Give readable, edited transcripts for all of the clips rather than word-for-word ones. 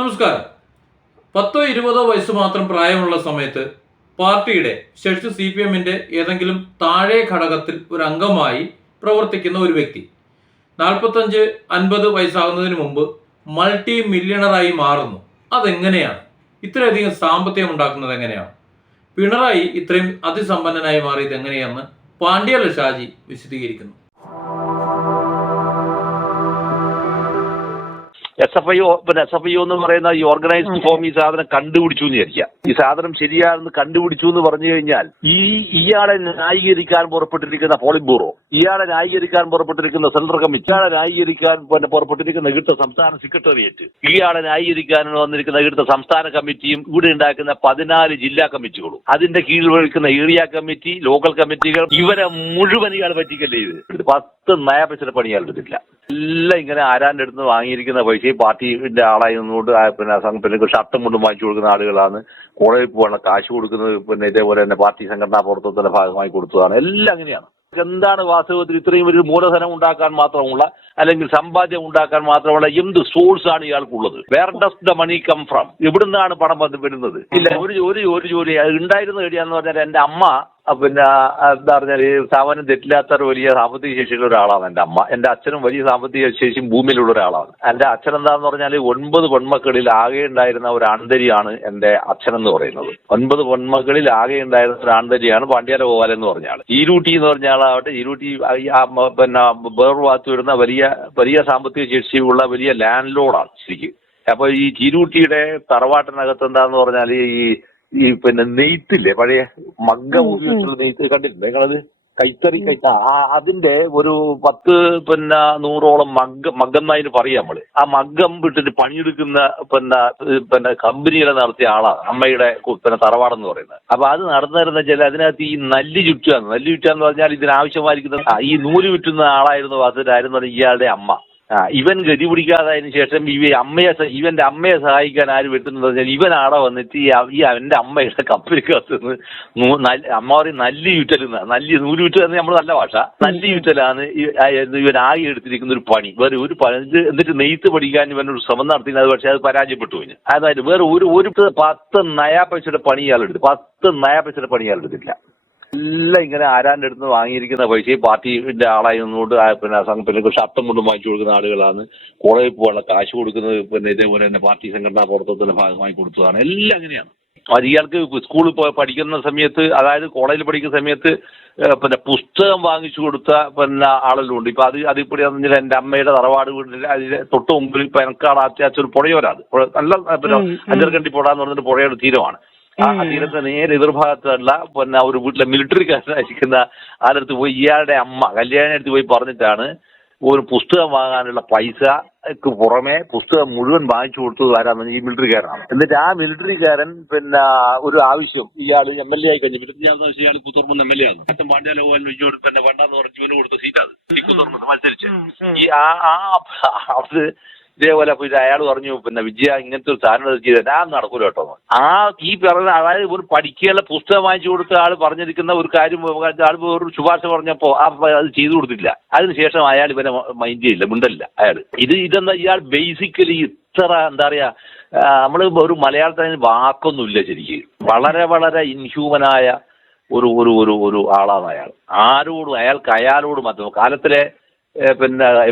നമസ്കാരം. 10-20 വയസ്സ് മാത്രം പ്രായമുള്ള സമയത്ത് പാർട്ടിയുടെ ശേഷിച്ച് CPM-ന്റെ ഏതെങ്കിലും താഴെ ഘടകത്തിൽ ഒരു അംഗമായി പ്രവർത്തിക്കുന്ന ഒരു വ്യക്തി 45-50 വയസ്സാകുന്നതിന് മുമ്പ് മൾട്ടി മില്യണറായി മാറുന്നു. അതെങ്ങനെയാണ്? ഇത്രയധികം സാമ്പത്തികം ഉണ്ടാക്കുന്നത് എങ്ങനെയാണ്? പിണറായി ഇത്രയും അതിസമ്പന്നനായി മാറിയത് എങ്ങനെയെന്ന് പാണ്ഡ്യാല ഷാജി വിശദീകരിക്കുന്നു. SFIO എന്ന് പറയുന്ന ഈ ഓർഗനൈസ്ഡ് ഫോം ഈ സാധനം കണ്ടുപിടിച്ചു എന്ന് വിചാരിക്കുക. ഈ സാധനം ശരിയാണെന്ന് കണ്ടുപിടിച്ചു എന്ന് പറഞ്ഞു കഴിഞ്ഞാൽ ഇയാളെ ന്യായീകരിക്കാൻ പുറപ്പെട്ടിരിക്കുന്ന പോളിറ്റ് ബ്യൂറോ, ഇയാളെ ന്യായീകരിക്കാൻ പുറപ്പെട്ടിരിക്കുന്ന സെൻട്രൽ കമ്മിറ്റി, ഇയാളെ ന്യായീകരിക്കാൻ പുറപ്പെട്ടിരിക്കുന്ന ഇവിടുത്തെ സംസ്ഥാന സെക്രട്ടേറിയറ്റ്, ഇയാളെ ന്യായീകരിക്കാൻ വന്നിരിക്കുന്ന ഇവിടുത്തെ സംസ്ഥാന കമ്മിറ്റിയും ഇവിടെ ഉണ്ടാക്കുന്ന 14 ജില്ലാ കമ്മിറ്റികളും അതിന്റെ കീഴിൽ വഹിക്കുന്ന ഏരിയ കമ്മിറ്റി, ലോക്കൽ കമ്മിറ്റികൾ, ഇവരെ മുഴുവൻ ഇയാൾ പറ്റിക്കല്ലേ ഇത്. 10 നയ പൈസയുടെ പണി ഇയാൾ എടുത്തിട്ടില്ല. എല്ലാം ഇങ്ങനെ ആരാന്റെ അടുത്ത് വാങ്ങിയിരിക്കുന്ന പൈസ പാർട്ടിന്റെ ആളായി നിന്നുകൊണ്ട് പിന്നെ ഷർട്ടും കൊണ്ടും വാങ്ങിച്ചു കൊടുക്കുന്ന ആളുകളാണ്. കോളേജിൽ പോകാനുള്ള കാശ് കൊടുക്കുന്നത് ഇതേപോലെ തന്നെ പാർട്ടി സംഘടനാ പ്രവർത്തനത്തിന്റെ ഭാഗമായി കൊടുത്തതാണ്. എല്ലാം അങ്ങനെയാണ്. എന്താണ് വാസ്തവത്തിൽ ഇത്രയും ഒരു മൂലധനം ഉണ്ടാക്കാൻ മാത്രമുള്ള അല്ലെങ്കിൽ സമ്പാദ്യം ഉണ്ടാക്കാൻ മാത്രമുള്ള എന്ത് സോഴ്സ് ആണ് ഇയാൾക്കുള്ളത്? Where does the money come from? എവിടുന്നാണ് പണം വരുന്നത്? ഇല്ല, ഒരു ജോലി ഉണ്ടായിരുന്നു എവിടെയാന്ന് പറഞ്ഞാൽ എൻ്റെ അമ്മ പിന്നെ എന്താ പറഞ്ഞാൽ സാമാന്യം തെറ്റില്ലാത്ത വലിയ സാമ്പത്തിക ശേഷിയുള്ള ഒരാളാണ് എൻ്റെ അമ്മ. എൻ്റെ അച്ഛനും വലിയ സാമ്പത്തിക ശേഷിയും ഭൂമിയിലുള്ള ഒരാളാണ്. എൻ്റെ അച്ഛൻ എന്താന്ന് പറഞ്ഞാൽ 9 പെൺമക്കളിൽ ആകെ ഉണ്ടായിരുന്ന ഒരു ആൺതരിയാണ് എൻ്റെ അച്ഛൻ എന്ന് പറയുന്നത്. 9 പെൺമക്കളിൽ ആകെ ഉണ്ടായിരുന്ന ഒരു ആൺതരിയാണ് പാണ്ഡ്യാല ഗോപാലൻ എന്ന് പറഞ്ഞ ആൾ. ഈരൂട്ടി എന്ന് പറഞ്ഞ ആളാവട്ടെ, ഈരൂട്ടി പിന്നെ വേറൊരു ഭാഗത്ത് വരുന്ന വലിയ സാമ്പത്തിക ശേഷിയുള്ള വലിയ ലാൻഡ് ലോഡാണ് ശരിക്കും. അപ്പൊ ഈ ചീരൂട്ടിയുടെ തറവാട്ടിനകത്ത് എന്താന്ന് പറഞ്ഞാൽ ഈ പിന്നെ നെയ്ത്തില്ലേ, പഴയ മഗ്ഗം ഉപയോഗിച്ചുള്ള നെയ്ത്ത് കണ്ടിട്ടുണ്ട് നിങ്ങളത്? കൈത്തറി അതിന്റെ ഒരു 10-100ഓളം മഗ്ഗം അതിന് പറയാം നമ്മള്. ആ മഗ്ഗം വിട്ടിട്ട് പണിയെടുക്കുന്ന പിന്നെ കമ്പനികളെ നടത്തിയ ആളാണ് അമ്മയുടെ തറവാടെന്ന് പറയുന്നത്. അപ്പൊ അത് നടന്നിരുന്ന വെച്ചാൽ അതിനകത്ത് ഈ നെല്ല് ചുറ്റാന്ന് പറഞ്ഞാൽ ഇതിനാവശ്യമായിരിക്കുന്ന ഈ നൂല് വിറ്റുന്ന ആളായിരുന്നു അതിനായിരുന്നു ഇയാളുടെ അമ്മ. ഇവൻ ഗതി പിടിക്കാതായതിനു ശേഷം ഇവന്റെ അമ്മയെ സഹായിക്കാൻ ആര് വെട്ടുന്നത് പറഞ്ഞാൽ ഇവനാടെ വന്നിട്ട് ഈ അവന്റെ അമ്മയുടെ കപ്പലിക്കകത്ത് അമ്മ പറയും നല്ലി ചുറ്റലെന്ന്. നൂല് ചുറ്റൽ നമ്മൾ നല്ല ഭാഷ. നല്ലി ചുറ്റലാണ് ഇവൻ ആകെ എടുത്തിരിക്കുന്ന ഒരു പണി. വേറെ ഒരു പണി എന്നിട്ട് നെയ്ത്ത് പഠിക്കാൻ ഇവനൊരു ശ്രമം നടത്തിയത്, പക്ഷെ അത് പരാജയപ്പെട്ടു പോയി. അതായത് വേറെ ഒരു 10 നയാ പൈസയുടെ പണി ഇയാൾ എടുത്തു. 10 നയാ പൈസയുടെ പണി ഇയാൾ എടുത്തില്ല. എല്ലാം ഇങ്ങനെ ആരാന്റെ അടുത്ത് വാങ്ങിയിരിക്കുന്ന പൈസ പാർട്ടിന്റെ ആളായി നിന്നുകൊണ്ട് പിന്നെ ഷർട്ടും കൊണ്ടും വാങ്ങിച്ചു കൊടുക്കുന്ന ആളുകളാണ്. കോളേജിൽ പോകാനുള്ള കാശ് കൊടുക്കുന്നത് ഇതേപോലെ തന്നെ പാർട്ടി സംഘടനാ പ്രവർത്തനത്തിന്റെ ഭാഗമായി കൊടുത്തതാണ്. എല്ലാം അങ്ങനെയാണ്. അത് ഇയാൾക്ക് സ്കൂളിൽ പഠിക്കുന്ന സമയത്ത്, അതായത് കോളേജിൽ പഠിക്കുന്ന സമയത്ത് പിന്നെ പുസ്തകം വാങ്ങിച്ചു കൊടുത്ത ആളുകളുണ്ട്. ഇപ്പൊ അതിപ്പടി പറഞ്ഞാൽ എൻ്റെ അമ്മയുടെ തറവാട് വീട്ടിൽ അതിന്റെ തൊട്ട് മുമ്പിൽ ഇപ്പൊ എനിക്കാട് അത്യാവശ്യം പുഴയോരാത് നല്ല അഞ്ചർകണ്ടി പുഴ എന്ന് പറഞ്ഞിട്ട് പുഴയുടെ തീരമാണ്. ആ തീരത്തെ നേരെ എതിർഭാഗത്തുള്ള ഒരു വീട്ടിലെ മിലിറ്ററിക്കാരനായിരിക്കുന്ന ആളടുത്ത് പോയി ഇയാളുടെ അമ്മ കല്യാണി അടുത്ത് പോയി പറഞ്ഞിട്ടാണ് ഒരു പുസ്തകം വാങ്ങാനുള്ള പൈസക്ക് പുറമെ പുസ്തകം മുഴുവൻ വാങ്ങിച്ചു കൊടുത്തത് ആരാന്ന് ഈ മിലിറ്ററിക്കാരനാണ്. എന്നിട്ട് ആ മിലിറ്ററിക്കാരൻ ഒരു ആവശ്യം ഇയാൾ MLA ആയി കഴിഞ്ഞു. മിലിറ്ററി ഇയാൾ പുത്തൂർമൂന്ന് MLA ആണ്. അച്ഛൻ പാണ്ഡ്യാല ഗോപാലൻ വേണ്ടാന്ന് പറഞ്ഞ ജീവന് കൊടുത്ത സീറ്റാണ് ഈ പുത്തൂർമൂന്ന് മത്സരിച്ച്. ഈ അത് ഇതേപോലെ പോയിട്ട് അയാൾ പറഞ്ഞു വിജയ ഇങ്ങനത്തെ ഒരു സാധനം ചെയ്ത് ഞാൻ നടക്കൂല കേട്ടോ. ഈ പറഞ്ഞ അതായത് ഒരു പഠിക്കാനുള്ള പുസ്തകം വാങ്ങിച്ചു കൊടുത്ത ആൾ പറഞ്ഞിരിക്കുന്ന ഒരു കാര്യം ആൾ ഒരു ശുപാർശ പറഞ്ഞപ്പോ അത് ചെയ്തു കൊടുത്തില്ല. അതിനുശേഷം അയാൾ ഇവനെ മൈൻഡ് ചെയ്യില്ല, മിണ്ടല്ല അയാൾ. ഇതെന്താ ഇയാൾ ബേസിക്കലി ഇത്ര എന്താ പറയാ, നമ്മള് ഒരു മലയാളത്തിൽ വാക്കൊന്നുമില്ല ശരിക്കും. വളരെ വളരെ ഇൻഹ്യൂമനായ ഒരു ആളാണ് അയാൾ. അയാളോട് മാത്രം കാലത്തിലെ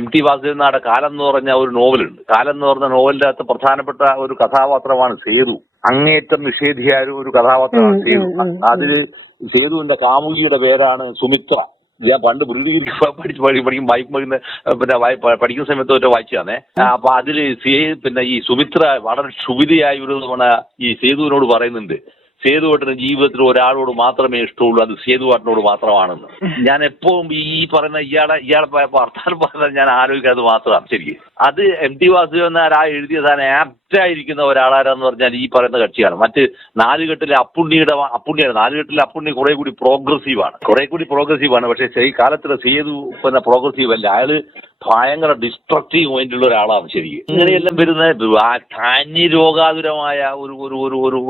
MT വാസുദേവനായുടെ കാലം എന്ന് പറഞ്ഞ ഒരു നോവലുണ്ട്. കാലം എന്ന് പറഞ്ഞ നോവലിന്റെ അകത്ത് പ്രധാനപ്പെട്ട ഒരു കഥാപാത്രമാണ് സേതു. അങ്ങേറ്റം നിഷേധിയായ ഒരു കഥാപാത്രമാണ് സേതു. അതില് സേതുവിന്റെ കാമുകിയുടെ പേരാണ് സുമിത്ര. ഞാൻ പണ്ട് പഠിക്കുന്ന സമയത്ത് വായിച്ചാന്നേ. അപ്പൊ അതില് ഈ സുമിത്ര വളരെ ക്ഷുഭിതയായ ഒരു തവണ ഈ സേതുവിനോട് പറയുന്നുണ്ട്, സേതുവേട്ടന് ജീവിതത്തിൽ ഒരാളോട് മാത്രമേ ഇഷ്ടമുള്ളൂ, അത് സേതുവേട്ടനോട് മാത്രമാണെന്ന്. ഞാൻ എപ്പോഴും ഈ പറയുന്ന ഇയാളെ വർത്താനം പറഞ്ഞാൽ ഞാൻ ആലോചിക്കാതെ മാത്രമാണ് ശരിക്കും. അത് MT വാസുദേവൻ നായർ എഴുതിയ സാധനം ആപ്റ്റായിരിക്കുന്ന ഒരാളാരെന്ന് പറഞ്ഞാൽ ഈ പറയുന്ന കക്ഷിയാണ്. മറ്റ് നാലുകെട്ടിലെ നാലുകെട്ടിലെ അപ്പുണ്ണി കുറെ കൂടി പ്രോഗ്രസീവാണ്. പക്ഷെ ഈ കാലത്തിലെ സേതു പ്രോഗ്രസീവ് അല്ല. അയാള് ഭയങ്കര ഡിസ്ട്രക്റ്റീവ് മൈൻഡുള്ള ഒരാളാണ് ശരിക്കും. ഇങ്ങനെയെല്ലാം വരുന്ന രോഗാതുരമായ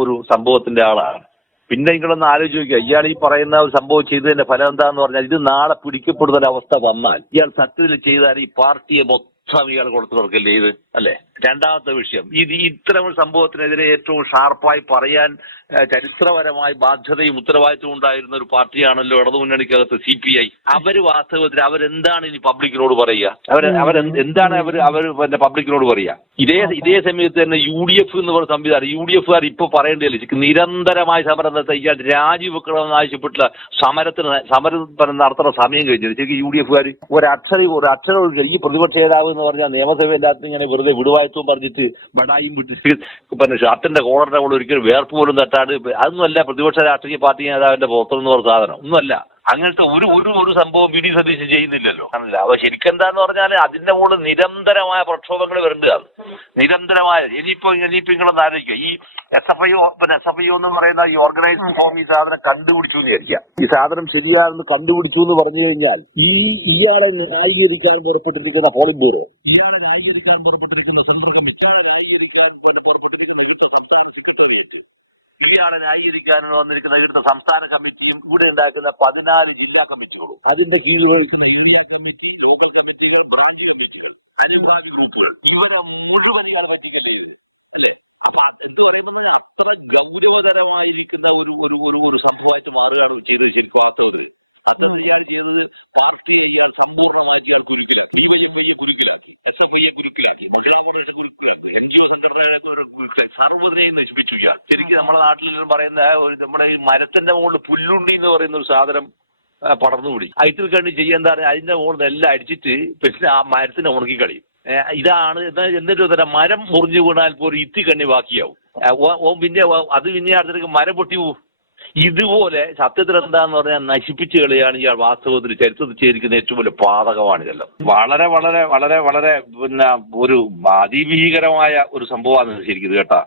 ഒരു സംഭവത്തിന്റെ ആളാണ്. പിന്നെ നിങ്ങളൊന്ന് ആലോചിച്ച് നോക്കുക, ഇയാൾ ഈ പറയുന്ന ഒരു സംഭവം ചെയ്തതിന്റെ ഫലം എന്താന്ന് പറഞ്ഞാൽ ഇത് നാളെ പിടിക്കപ്പെടുന്ന ഒരവസ്ഥ വന്നാൽ ഇയാൾ സത്യത്തിൽ ചെയ്താൽ ഈ പാർട്ടിയെ സ്വാമികൾ കൊടുത്തവർക്കല്ലേ ഇത്, അല്ലേ? രണ്ടാമത്തെ വിഷയം, ഇത് ഇത്തരം ഒരു സംഭവത്തിനെതിരെ ഏറ്റവും ഷാർപ്പായി പറയാൻ ചരിത്രപരമായി ബാധ്യതയും ഉത്തരവാദിത്വം ഉണ്ടായിരുന്ന ഒരു പാർട്ടിയാണല്ലോ ഇടതുമുന്നണിക്കകത്ത് CPI. അവര് വാസ്തവത്തിൽ അവരെന്താണ് ഇനി പബ്ലിക്കിനോട് പറയുക? എന്താണ് അവർ പിന്നെ പബ്ലിക്കിനോട് പറയുക? ഇതേ സമയത്ത് തന്നെ UDF എന്ന് പറയുന്ന സംവിധാനം, UDFകാർ ഇപ്പൊ പറയേണ്ടതില്ല, നിരന്തരമായ സമരം നടത്താൻ ഇയാൾ രാജിവെക്കണമെന്ന് ആവശ്യപ്പെട്ടുള്ള സമരം നടത്തുന്ന സമയം കഴിഞ്ഞത്. ശരിക്കും UDFകാർ ഒരക്ഷരം ഈ പ്രതിപക്ഷ നേതാവ് എന്ന് പറഞ്ഞാൽ നിയമസഭയുടെ അകത്ത് ഇങ്ങനെ വെറുതെ വിടുവായത്വം പറഞ്ഞിട്ട് ബടായും വിട്ടിട്ട് പിന്നെ ഷർട്ടിന്റെ കോളറിന്റെ കൂടെ ഒരിക്കലും വേർപ്പ് പോലും തട്ടാണ്ട് അതൊന്നുമല്ല പ്രതിപക്ഷ രാഷ്ട്രീയ പാർട്ടി നേതാവിന്റെ പുറത്തുനിന്ന് പറഞ്ഞ സാധനം ഒന്നുമല്ല. അങ്ങനത്തെ ഒരു സംഭവം VD സതീശൻ ചെയ്യുന്നില്ലല്ലോ. അപ്പൊ ശരിക്കും എന്താന്ന് പറഞ്ഞാൽ അതിന്റെ മുകളിൽ നിരന്തരമായ പ്രക്ഷോഭങ്ങൾ വരേണ്ടതാണ്, നിരന്തരമായ. ഇനിയിപ്പോ നിങ്ങളൊന്ന് ആലോചിക്കുക, ഈ SFIO എന്ന് പറയുന്ന ഈ ഓർഗനൈസ്ഡ് ഫോം ഈ സാധനം കണ്ടുപിടിച്ചു എന്ന് വിചാരിക്കുക. ഈ സാധനം ശരിയാണെന്ന് കണ്ടുപിടിച്ചു എന്ന് പറഞ്ഞു കഴിഞ്ഞാൽ ഇയാളെ ന്യായീകരിക്കാൻ പുറപ്പെട്ടിരിക്കുന്ന പോളിറ്റ് ബ്യൂറോ, ഇയാളെ ന്യായീകരിക്കാൻ പുറപ്പെട്ടിരിക്കുന്ന സെൻട്രൽ കമ്മിറ്റി, ഇയാളെ ന്യായീകരിക്കാൻ പുറപ്പെട്ടിരിക്കുന്ന ഇവിടുത്തെ സംസ്ഥാന സെക്രട്ടേറിയറ്റ്, ഇയാളെ ന്യായീകരിക്കാൻ വന്നിരിക്കുന്ന ഇവിടുത്തെ സംസ്ഥാന കമ്മിറ്റിയും ഇവിടെ ഉണ്ടാക്കുന്ന 14 ജില്ലാ കമ്മിറ്റികളും അതിന്റെ കീഴിൽ വഹിക്കുന്ന ഏരിയ കമ്മിറ്റി, ലോക്കൽ കമ്മിറ്റികൾ, ബ്രാഞ്ച് കമ്മിറ്റികൾ, അനുഭാവി ഗ്രൂപ്പുകൾ, ഇവരെ മുഴുവൻ ഇയാൾ പറ്റിക്കല്ലേ, അല്ലേ? അപ്പൊ എന്ത് പറയുന്നത് അത്ര ഗൗരവതരമായിരിക്കുന്ന ഒരു സംഭവമായിട്ട് മാറുകയാണ് ചെയ്തത്. ശരിക്കും അത്തരത്തിൽ ഇയാൾ ചെയ്തത് പാർട്ടിയെ ഇയാൾ സമ്പൂർണ്ണമായി ഇയാൾ കുരുക്കിലാക്കി, DYFI കുരുക്കിലാക്കി, SFI കുരുക്കിലാക്കി, മഹിളാ ഫെഡറേഷൻ കുരുക്കിലാക്കി, NGO സംഘടനകളെ സർവ്വതിനെയും നശിപ്പിച്ചു. ശരിക്കും നമ്മുടെ നാട്ടിൽ പറയുന്ന നമ്മുടെ ഈ മരത്തിന്റെ മുകളിൽ പുല്ലുണ്ടി എന്ന് പറയുന്ന ഒരു സാധനം പടർന്നുകൂടി അയറ്റിൽ കണ്ടി ചെയ്യുന്നതാണ്. അതിന്റെ മുകളിൽ എല്ലാം അടിച്ചിട്ട് പിന്നെ ആ മരത്തിനെ ഉണക്കിക്കളയും. ഇതാണ് എന്നിട്ട് തരാം മരം മുറിഞ്ഞു വീണാൽ പോലും ഇത്തി കണ്ണി ബാക്കിയാവും. പിന്നെ അടുത്തേക്ക് മരം പൊട്ടി പോവും. ഇതുപോലെ സത്യത്തിൽ എന്താന്ന് പറഞ്ഞാൽ നശിപ്പിച്ചു കളിയാണ് ഇയാൾ വാസ്തവത്തിൽ ചരിത്രത്തിൽ ചെയ്തിരിക്കുന്ന ഏറ്റവും വലിയ പാതകമാണിതല്ലോ. വളരെ വളരെ വളരെ വളരെ പിന്നെ ഒരു അതിഭീകരമായ ഒരു സംഭവമാണ് ശരിക്കും കേട്ടാ.